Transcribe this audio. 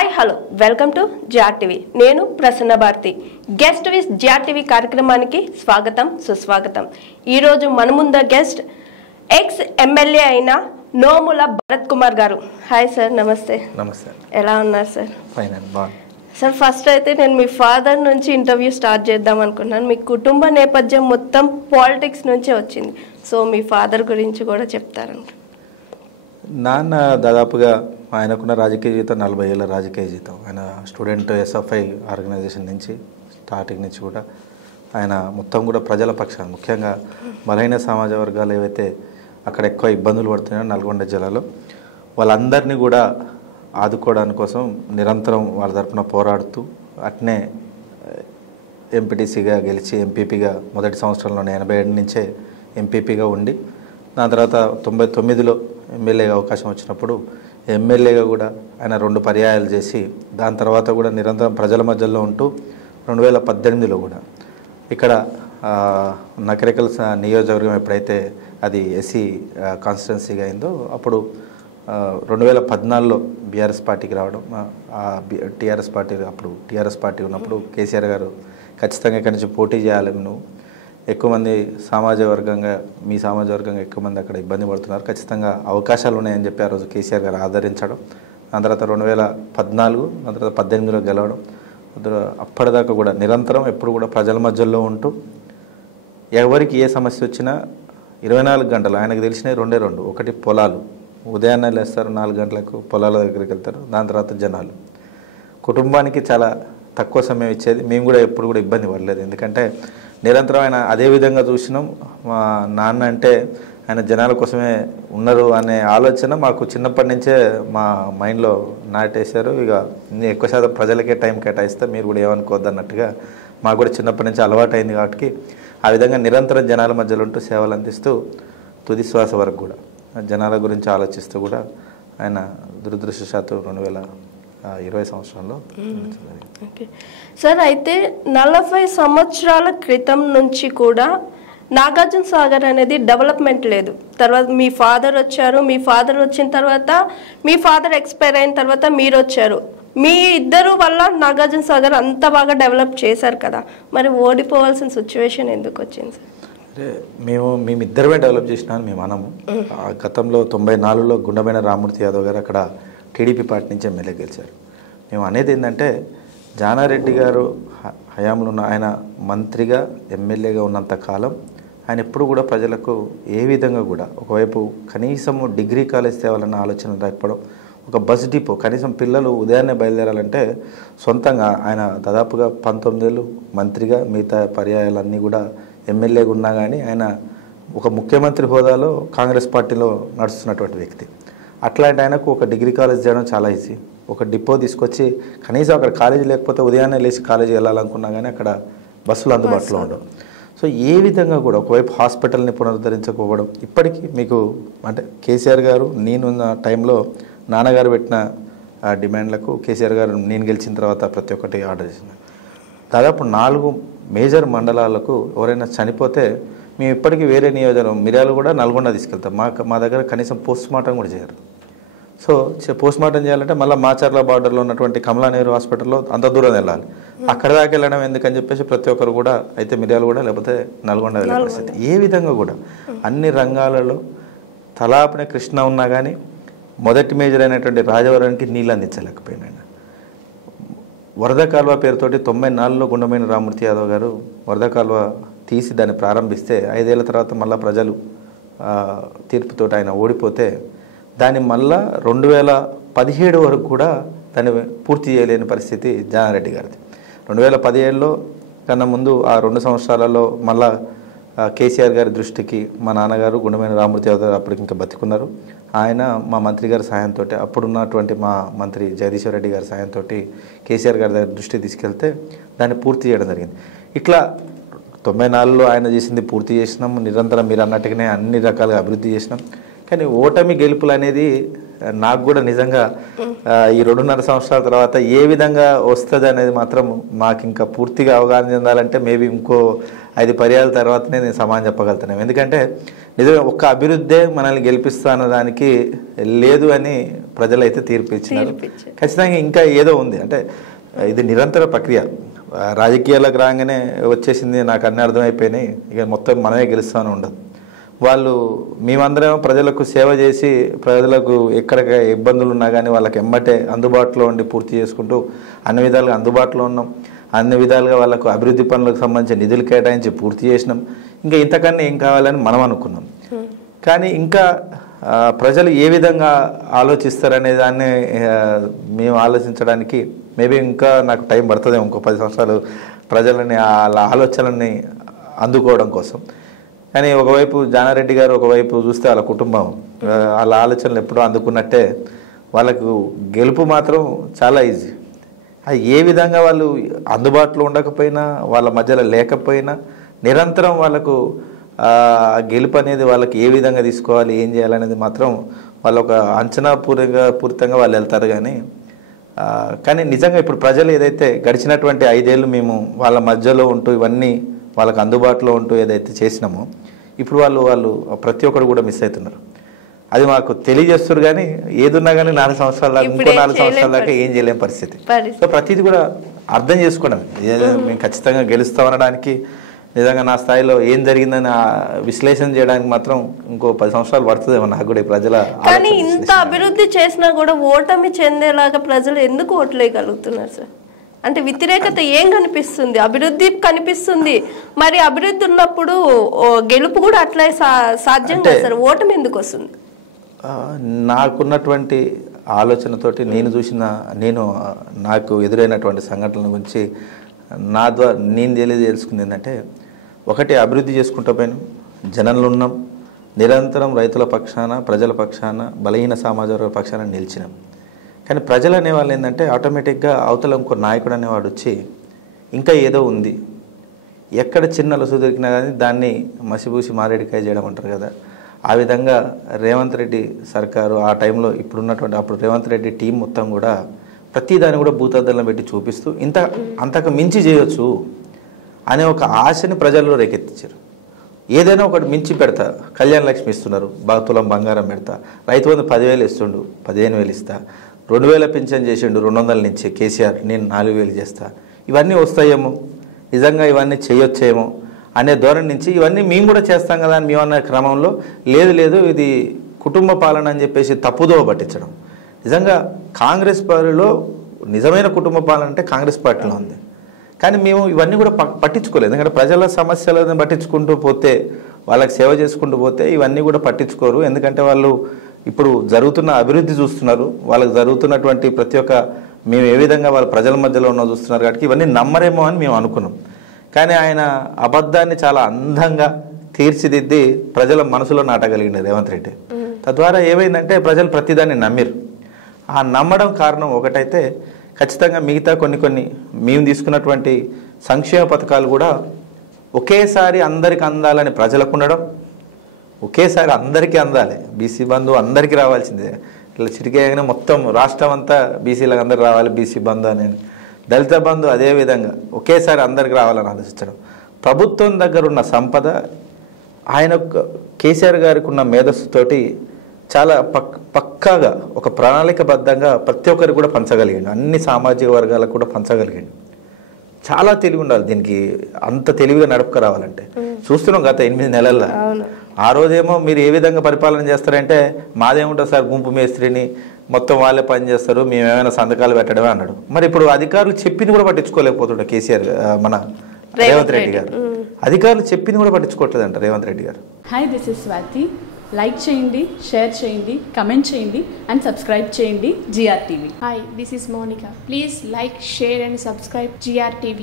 Hi hello welcome to Jaar TV. నేను Prasanna Bharathi. Guest with Jaar TV కార్యక్రమానికి స్వాగతం సుస్వాగతం. ఈరోజు మన ముందు గెస్ట్ ఎక్స్ ఎమ్మెల్యే అయిన నోముల భరత్ కుమార్ గారు. హాయ్ సార్, నమస్తే. నమస్తే. ఎలా ఉన్నారు సార్? ఫైన్ అండ్ బాగుంది సార్. ఫస్ట్ అయితే నేను మీ ఫాదర్ నుంచి ఇంటర్వ్యూ స్టార్ట్ చేద్దాం అనుకున్నాను. మీ కుటుంబ నేపథ్యం మొత్తం పాలిటిక్స్ నుంచే వచ్చింది. సో మీ ఫాదర్ గురించి కూడా చెప్తారంట. నాన్న దాదాపుగా ఆయనకున్న రాజకీయ జీవితం 40 ఏళ్ళ రాజకీయ జీవితం. ఆయన స్టూడెంట్ ఎస్ఎఫ్ఐ ఆర్గనైజేషన్ నుంచి స్టార్టింగ్ నుంచి కూడా ఆయన మొత్తం కూడా ప్రజల పక్షాన్ని, ముఖ్యంగా బలహీన సమాజ వర్గాలు ఏవైతే అక్కడ ఎక్కువ ఇబ్బందులు పడుతున్నాయో నల్గొండ జిల్లాలో, వాళ్ళందరినీ కూడా ఆదుకోవడానికి కోసం నిరంతరం వాళ్ళ తరపున పోరాడుతూ అట్నే ఎంపీటీసీగా గెలిచి ఎంపీపీగా మొదటి సంవత్సరంలోనే 87 నుంచే ఎంపీపీగా ఉండి, దాని తర్వాత 99లో ఎమ్మెల్యేగా అవకాశం వచ్చినప్పుడు ఎమ్మెల్యేగా కూడా ఆయన 2 పర్యాయాలు చేసి, దాని తర్వాత కూడా నిరంతరం ప్రజల మధ్యలో ఉంటూ 2018లో కూడా ఇక్కడ నకరికల్ నియోజకవర్గం ఎప్పుడైతే అది ఎస్సీ కాన్స్టిట్యున్సీగా అయిందో అప్పుడు 2014లో బీఆర్ఎస్ పార్టీకి రావడం, టీఆర్ఎస్ పార్టీ అప్పుడు టీఆర్ఎస్ పార్టీ ఉన్నప్పుడు కేసీఆర్ గారు ఖచ్చితంగా ఇక్కడి నుంచి పోటీ చేయాలి, నువ్వు ఎక్కువ మంది సామాజిక వర్గంగా మీ సామాజిక వర్గంగా ఎక్కువ మంది అక్కడ ఇబ్బంది పడుతున్నారు, ఖచ్చితంగా అవకాశాలు ఉన్నాయని చెప్పి ఆ రోజు కేసీఆర్ గారు ఆదరించడం, దాని తర్వాత 2014 దాని తర్వాత 18లో గెలవడం, అప్పటిదాకా కూడా నిరంతరం ఎప్పుడు కూడా ప్రజల మధ్యలో ఉంటూ ఎవరికి ఏ సమస్య వచ్చినా 24 గంటలు ఆయనకు తెలిసినవి 2 ఒకటి పొలాలు, ఉదయాన్నే లేస్తారు 4 గంటలకు పొలాల దగ్గరికి వెళ్తారు, దాని తర్వాత జనాలు. కుటుంబానికి చాలా తక్కువ సమయం ఇచ్చేది. మేము కూడా ఎప్పుడు కూడా ఇబ్బంది పడలేదు, ఎందుకంటే నిరంతరం ఆయన అదే విధంగా చూసినాం. మా నాన్న అంటే ఆయన జనాల కోసమే ఉన్నారు అనే ఆలోచన మాకు చిన్నప్పటి నుంచే మా మైండ్లో నాటేశారు. ఇక ఎక్కువ శాతం ప్రజలకే టైం కేటాయిస్తే మీరు కూడా ఏమనుకోవద్దు అన్నట్టుగా మాకు కూడా చిన్నప్పటి నుంచి అలవాటు అయింది. కాబట్టి ఆ విధంగా నిరంతరం జనాల మధ్యలో ఉంటూ సేవలు అందిస్తూ తుది శ్వాస వరకు కూడా జనాల గురించి ఆలోచిస్తూ కూడా ఆయన దురదృష్టవశాత్తు 2020 సంవత్సరంలో. ఓకే సార్, అయితే 40 సంవత్సరాల క్రితం నుంచి కూడా నాగార్జున సాగర్ అనేది డెవలప్మెంట్ లేదు. తర్వాత మీ ఫాదర్ వచ్చారు, మీ ఫాదర్ వచ్చిన తర్వాత మీ ఫాదర్ ఎక్స్పైర్ అయిన తర్వాత మీరు వచ్చారు. మీ ఇద్దరు వల్ల నాగార్జున సాగర్ అంత బాగా డెవలప్ చేశారు కదా, మరి ఓడిపోవాల్సిన సిచ్యువేషన్ ఎందుకు వచ్చింది సార్? అంటే మేమిద్దరమే డెవలప్ చేసినాను మేము అనము. గతంలో 94లో గుండమైన రామ్మూర్తి యాదవ్ గారు అక్కడ టీడీపీ పార్టీ నుంచి ఎమ్మెల్యే గెలిచారు. మేము అనేది ఏంటంటే జానారెడ్డి గారు హయాంలో ఉన్న ఆయన మంత్రిగా ఎమ్మెల్యేగా ఉన్నంత కాలం ఆయన ఎప్పుడు కూడా ప్రజలకు ఏ విధంగా కూడా ఒకవైపు కనీసం డిగ్రీ కాలేజ్ తేవాలన్న ఆలోచన రాకపోవడం, ఒక బస్ డిపో కనీసం పిల్లలు ఉదయాన్నే బయలుదేరాలంటే సొంతంగా ఆయన దాదాపుగా 19 ఏళ్ళు మంత్రిగా మిగతా పర్యాయాలన్నీ కూడా ఎమ్మెల్యేగా ఉన్నా కానీ ఆయన ఒక ముఖ్యమంత్రి హోదాలో కాంగ్రెస్ పార్టీలో నడుస్తున్నటువంటి వ్యక్తి. అట్లాంటి ఆయనకు ఒక డిగ్రీ కాలేజ్ చేయడం చాలా ఈజీ. ఒక డిపో తీసుకొచ్చి కనీసం అక్కడ కాలేజీ లేకపోతే ఉదయాన్నే లేచి కాలేజీ వెళ్ళాలనుకున్నా కానీ అక్కడ బస్సులు అందుబాటులో ఉండవు. సో ఏ విధంగా కూడా ఒకవైపు హాస్పిటల్ని పునరుద్ధరించకపోవడం, ఇప్పటికీ మీకు అంటే కేసీఆర్ గారు నేనున్న టైంలో నాన్నగారు పెట్టిన డిమాండ్లకు కేసీఆర్ గారు నేను గెలిచిన తర్వాత ప్రతి ఒక్కటి ఆర్డర్ చేసిన దాదాపు 4 మేజర్ మండలాలకు ఎవరైనా చనిపోతే మేము ఇప్పటికీ వేరే నియోజకవర్గం మిర్యాలు కూడా నల్గొండ తీసుకెళ్తాం. మా దగ్గర కనీసం పోస్ట్ మార్టం కూడా చేయరు. సో పోస్ట్ మార్టం చేయాలంటే మళ్ళీ మాచర్ల బార్డర్లో ఉన్నటువంటి కమలా నెహ్రూ హాస్పిటల్లో అంత దూరం వెళ్ళాలి. అక్కడ దాకా వెళ్ళడం ఎందుకని చెప్పేసి ప్రతి ఒక్కరు కూడా అయితే మిర్యాలు కూడా లేకపోతే నల్గొండ వెళ్ళే పరిస్థితి. ఏ విధంగా కూడా అన్ని రంగాలలో తలాపనే కృష్ణ ఉన్నా కానీ మొదటి మేజర్ అయినటువంటి రాజవరానికి నీళ్ళు అందించలేకపోయినాడు. వరద కాలువ పేరుతోటి 94లో గుండమైన రామ్మూర్తి యాదవ్ గారు వరద కాలువ తీసి దాన్ని ప్రారంభిస్తే 5 ఏళ్ల తర్వాత మళ్ళీ ప్రజలు తీర్పుతోటి ఆయన ఓడిపోతే దాన్ని మళ్ళా 2017 వరకు కూడా దాన్ని పూర్తి చేయలేని పరిస్థితి జానారెడ్డి గారిది. 2017లో కన్నా ముందు ఆ 2 సంవత్సరాలలో మళ్ళా కేసీఆర్ గారి దృష్టికి మా నాన్నగారు గుండమైన రామ్మూర్తి యాదవ్ అప్పటికి ఇంకా బతికున్నారు, ఆయన మా మంత్రి గారి సాయంతో అప్పుడున్నటువంటి మా మంత్రి జగదీశ్వర్ రెడ్డి గారి సాయంతో కేసీఆర్ గారి దగ్గర దృష్టి తీసుకెళ్తే దాన్ని పూర్తి చేయడం జరిగింది. ఇట్లా 94లో ఆయన చేసింది పూర్తి చేసినాం, నిరంతరం మీరు అన్నట్టుగానే అన్ని రకాలుగా అభివృద్ధి చేసినాం. కానీ ఓటమి గెలుపులు అనేది నాకు కూడా నిజంగా ఈ 2.5 సంవత్సరాల తర్వాత ఏ విధంగా వస్తుంది అనేది మాత్రం మాకు ఇంకా పూర్తిగా అవగాహన చెందాలంటే మేబీ ఇంకో 5 పర్యాల తర్వాతనే నేను సమాధానం చెప్పగలుగుతున్నాను. ఎందుకంటే నిజంగా ఒక్క అభివృద్ధే మనల్ని గెలిపిస్తా అన్నదానికి లేదు అని ప్రజలు అయితే తీర్పు ఇచ్చినారు. ఖచ్చితంగా ఇంకా ఏదో ఉంది, అంటే ఇది నిరంతర ప్రక్రియ. రాజకీయాలకు రాగానే వచ్చేసింది నాకు అన్నీ అర్థమైపోయినాయి, ఇక మొత్తం మనమే గెలుస్తామని ఉండదు. వాళ్ళు మేమందరం ప్రజలకు సేవ చేసి ప్రజలకు ఎక్కడ ఇబ్బందులు ఉన్నా కానీ వాళ్ళకి ఎమ్మటే అందుబాటులో ఉండి పూర్తి చేసుకుంటూ అన్ని విధాలుగా అందుబాటులో ఉన్నాం. అన్ని విధాలుగా వాళ్ళకు అభివృద్ధి పనులకు సంబంధించిన నిధులు కేటాయించి పూర్తి చేసినాం. ఇంకా ఇంతకన్నా ఏం కావాలని మనం అనుకున్నాం. కానీ ఇంకా ప్రజలు ఏ విధంగా ఆలోచిస్తారనే దాన్ని మేము ఆలోచించడానికి మేబీ ఇంకా నాకు టైం పడుతుంది, ఇంకో 10 సంవత్సరాలు ప్రజలని వాళ్ళ ఆలోచనల్ని అందుకోవడం కోసం. కానీ ఒకవైపు జానారెడ్డి గారు ఒకవైపు చూస్తే వాళ్ళ కుటుంబం వాళ్ళ ఆలోచనలు ఎప్పుడూ అందుకున్నట్టే వాళ్ళకు గెలుపు మాత్రం చాలా ఈజీ. అది ఏ విధంగా వాళ్ళు అందుబాటులో ఉండకపోయినా వాళ్ళ మధ్యలో లేకపోయినా నిరంతరం వాళ్ళకు గెలుపు అనేది వాళ్ళకి ఏ విధంగా తీసుకోవాలి ఏం చేయాలనేది మాత్రం వాళ్ళు ఒక అంచనా పూరితంగా వాళ్ళు వెళ్తారు. కానీ నిజంగా ఇప్పుడు ప్రజలు ఏదైతే గడిచినటువంటి 5 ఏళ్ళు మేము వాళ్ళ మధ్యలో ఉంటూ ఇవన్నీ వాళ్ళకి అందుబాటులో ఉంటూ ఏదైతే చేసినామో ఇప్పుడు వాళ్ళు ప్రతి ఒక్కరు కూడా మిస్ అవుతున్నారు. అది మాకు తెలియజేస్తారు. కానీ ఏదున్నా కానీ 4 సంవత్సరాల దాకా ఇంకో 4 సంవత్సరాల దాకా ఏం చేయలేని పరిస్థితి. సో ప్రతిదీ కూడా అర్థం చేసుకోవడం, మేము ఖచ్చితంగా గెలుస్తామనడానికి నిజంగా నా స్థాయిలో ఏం జరిగిందని విశ్లేషణ చేయడానికి మాత్రం ఇంకో 10 సంవత్సరాలు పడుతుందేమో నాకు కూడా ప్రజల. కానీ ఇంత అభివృద్ధి చేసినా కూడా ఓటమి చెందేలాగా ప్రజలు ఎందుకు ఓట్లేయగలుగుతున్నారు సార్? అంటే వ్యతిరేకత ఏం కనిపిస్తుంది? అభివృద్ధి కనిపిస్తుంది, మరి అభివృద్ధి ఉన్నప్పుడు గెలుపు కూడా అట్లే సాధ్యం కదా సార్, ఓటమి ఎందుకు వస్తుంది? నాకున్నటువంటి ఆలోచనతోటి నేను నాకు ఎదురైనటువంటి సంఘటనల గురించి నా ద్వారా నేను తెలుసుకుంది ఏంటంటే, ఒకటి అభివృద్ధి చేసుకుంటూ పోయినాం, జనంలో ఉన్నాం, నిరంతరం రైతుల పక్షాన ప్రజల పక్షాన బలహీన సమాజ వర్గ పక్షాన నిలిచినాం. కానీ ప్రజలు అనేవాళ్ళు ఏంటంటే ఆటోమేటిక్గా అవతల ఇంకో నాయకుడు అనేవాడు వచ్చి ఇంకా ఏదో ఉంది, ఎక్కడ చిన్న లసు దొరికినా కానీ దాన్ని మసిబూసి మారేడికాయ చేయడం అంటారు కదా, ఆ విధంగా రేవంత్ రెడ్డి సర్కారు ఆ టైంలో అప్పుడు రేవంత్ రెడ్డి టీం మొత్తం కూడా ప్రతిదాన్ని కూడా భూతద్దంలో పెట్టి చూపిస్తూ అంతకు మించి చేయొచ్చు అనే ఒక ఆశని ప్రజల్లో రేకెత్తించారు. ఏదైనా ఒకటి మించి పెడతా, కళ్యాణ లక్ష్మి ఇస్తున్నారు, తులం బంగారం పెడతా, రైతు బంధు 10,000 ఇస్తుండు, 15,000 ఇస్తా, 2,000 పింఛన్ చేసిండు, 200 నుంచి కేసీఆర్ నేను 4,000 చేస్తా, ఇవన్నీ వస్తాయేమో, నిజంగా ఇవన్నీ చేయొచ్చేమో అనే ధోరణి నుంచి ఇవన్నీ మేము కూడా చేస్తాం కదా అని మేము అన్న క్రమంలో లేదు ఇది కుటుంబ పాలన అని చెప్పేసి తప్పుదోవ పట్టించడం. నిజంగా కాంగ్రెస్ పార్టీలో నిజమైన కుటుంబ పాలన అంటే కాంగ్రెస్ పార్టీలో ఉంది. కానీ మేము ఇవన్నీ కూడా పట్టించుకోలేదు. ఎందుకంటే ప్రజల సమస్యలను పట్టించుకుంటూ పోతే, వాళ్ళకి సేవ చేసుకుంటూ పోతే ఇవన్నీ కూడా పట్టించుకోరు. ఎందుకంటే వాళ్ళు ఇప్పుడు జరుగుతున్న అభివృద్ధి చూస్తున్నారు, వాళ్ళకి జరుగుతున్నటువంటి ప్రతి ఒక్క మేము ఏ విధంగా వాళ్ళ ప్రజల మధ్యలో ఉన్నా చూస్తున్నారు. కాబట్టి ఇవన్నీ నమ్మరేమో అని మేము అనుకున్నాం. కానీ ఆయన అబద్ధాన్ని చాలా అందంగా తీర్చిదిద్ది ప్రజల మనసులో నాటగలిగింది రేవంత్ రెడ్డి. తద్వారా ఏమైందంటే ప్రజలు ప్రతిదాన్ని నమ్మిరు. ఆ నమ్మడం కారణం ఒకటైతే ఖచ్చితంగా మిగతా కొన్ని మేము తీసుకున్నటువంటి సంక్షేమ పథకాలు కూడా ఒకేసారి అందరికి అందాలని ప్రజలకు ఉండడం, ఒకేసారి అందరికీ అందాలి, బీసీ బంధు అందరికీ రావాల్సిందే, ఇట్లా చిరికేయగానే మొత్తం రాష్ట్రం అంతా బీసీలకు అందరికి రావాలి బీసీ బంధు అని, దళిత బంధు అదేవిధంగా ఒకేసారి అందరికి రావాలని ఆలోచించడం. ప్రభుత్వం దగ్గర ఉన్న సంపద ఆయన కేసీఆర్ గారికి ఉన్న మేధస్సుతోటి చాలా పక్కాగా ఒక ప్రణాళికబద్ధంగా ప్రతి ఒక్కరికి కూడా పంచగలిగిండు, అన్ని సామాజిక వర్గాలకు కూడా పంచగలిగిండు. చాలా తెలివి ఉండాలి దీనికి, అంత తెలివిగా నడుపుకు రావాలంటే. చూస్తున్నాం గత 8 నెలల్లో. ఆ రోజేమో మీరు ఏ విధంగా పరిపాలన చేస్తారంటే మాదేముంటుంది సార్, గుంపు మేస్త్రిని మొత్తం వాళ్ళే పని చేస్తారు, మేము ఏమైనా సంతకాలు పెట్టడమే అన్నాడు. మరి ఇప్పుడు అధికారులు చెప్పింది కూడా పట్టించుకోలేకపోతుండే కేసీఆర్ మన రేవంత్ రెడ్డి గారు. అధికారులు చెప్పింది కూడా పట్టించుకోవట్లేదంట రేవంత్ రెడ్డి గారు. Hi, this is Swathi. Like చేయండి, షేర్ చేయండి, కమెంట్ చేయండి అండ్ సబ్స్క్రైబ్ చేయండి GRTV. Hi, this is Monica. Please like, share and subscribe GRTV.